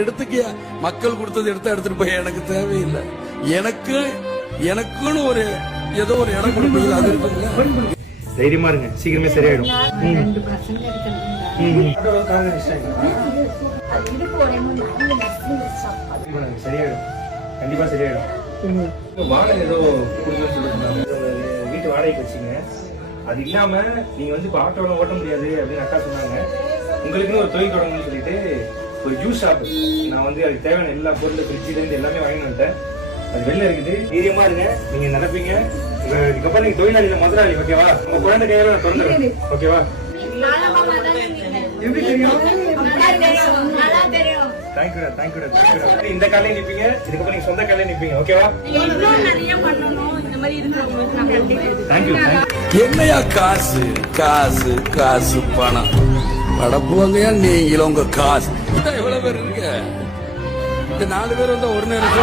எடுத்துக்கியா, மக்கள் கொடுத்தது எடுத்துட்டு போய் எனக்கு தேவையில்லை. எனக்குன்னு ஒரு ஏதோ ஒரு இடம் கொடுப்பீங்க, அது இருக்குல்ல. தைரியமா இருங்க, சீக்கிரமே சரியாயிடும். சரியாயிடும், கண்டிப்பா சரியாயிடும். வாடகை ஏதோ கொடுக்கணும்னு சொல்லிருந்தாங்க, வீட்டு வாடகைக்கு வச்சுங்க. அது இல்லாம நீங்க வந்து இப்ப ஆட்டோலாம் ஓட்ட முடியாது அப்படின்னு அக்கா சொன்னாங்க. உங்களுக்குன்னு ஒரு தொழில் தொடங்கணும்னு சொல்லிட்டு ஒரு ஜூஸ் ஷாப் நான் வந்து அதுக்கு தேவையான எல்லா பொருளும் ஃப்ரிட்ஜில இருந்து எல்லாமே வாங்கி வந்துட்டேன். அது வெளில இருக்குது. தைரியமா இருங்க, நீங்க நினைப்பீங்க. இதுக்கப்புறம் நீங்க தொழிலாளியில முதலாளி, ஓகேவா? உங்க குழந்தை கையால நான் திறந்துருவேன், ஓகேவா? எப்படி தெரியும்? இந்த காலையில நிப்பீங்க, இதுக்கப்புறம் நீங்க சொந்த காலையில நிப்பீங்க, ஓகேவா? தேங்க்யூ. என்னையா காசு காசு காசு பணம் படப்புவாங்கயா நீங்களும் உங்க காசு. எவ்வளவு பேர் இருக்க? இந்த 4 பேர் வந்தா ஒரு நேரம்